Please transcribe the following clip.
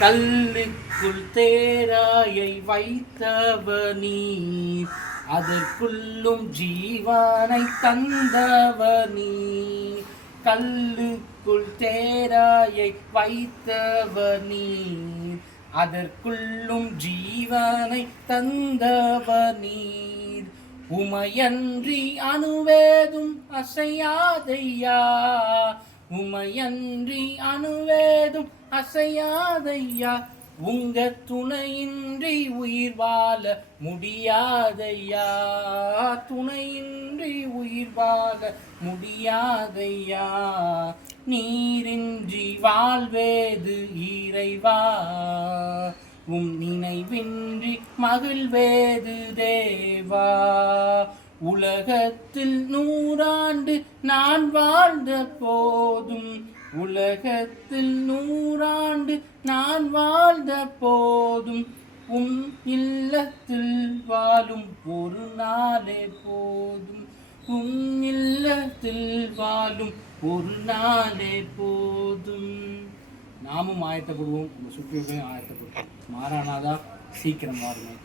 கல்லுக்குள் தேராயை வைத்தவனீர், அதற்குள்ளும் ஜீவனை தந்தவனீர். கல்லுக்குள் தேராயை வைத்தவனீர், அதற்குள்ளும் ஜீவனை தந்தவனீர். உமையன்றி அணுவேதும் அசையாதையா, உமையன்றி அணுவேதும் அசையாதையா. உங்க துணையின்றி உயிர் வாழ முடியாதையா, துணையின்றி உயிர் வாழ முடியாதையா. நீரின்றி வாழ்வேது இறைவா, நினைவின்றி மகிழ்வேது தேவா. உலகத்தில் 100 ஆண்டு நான் வாழ்ந்த போதும், உலகத்தில் 100 ஆண்டு நான் வாழ்ந்த போதும், உன் இல்லத்தில் வாழும் ஒரு நாளே போதும், உன் இல்லத்தில் வாழும் ஒரு நாளே போதும். நாமும் ஆயத்தப்படுவோம், உங்கள் சுற்றுகளையும் ஆயத்தப்படுவோம். மாறானாதா சீக்கிரம் வாருங்கள்.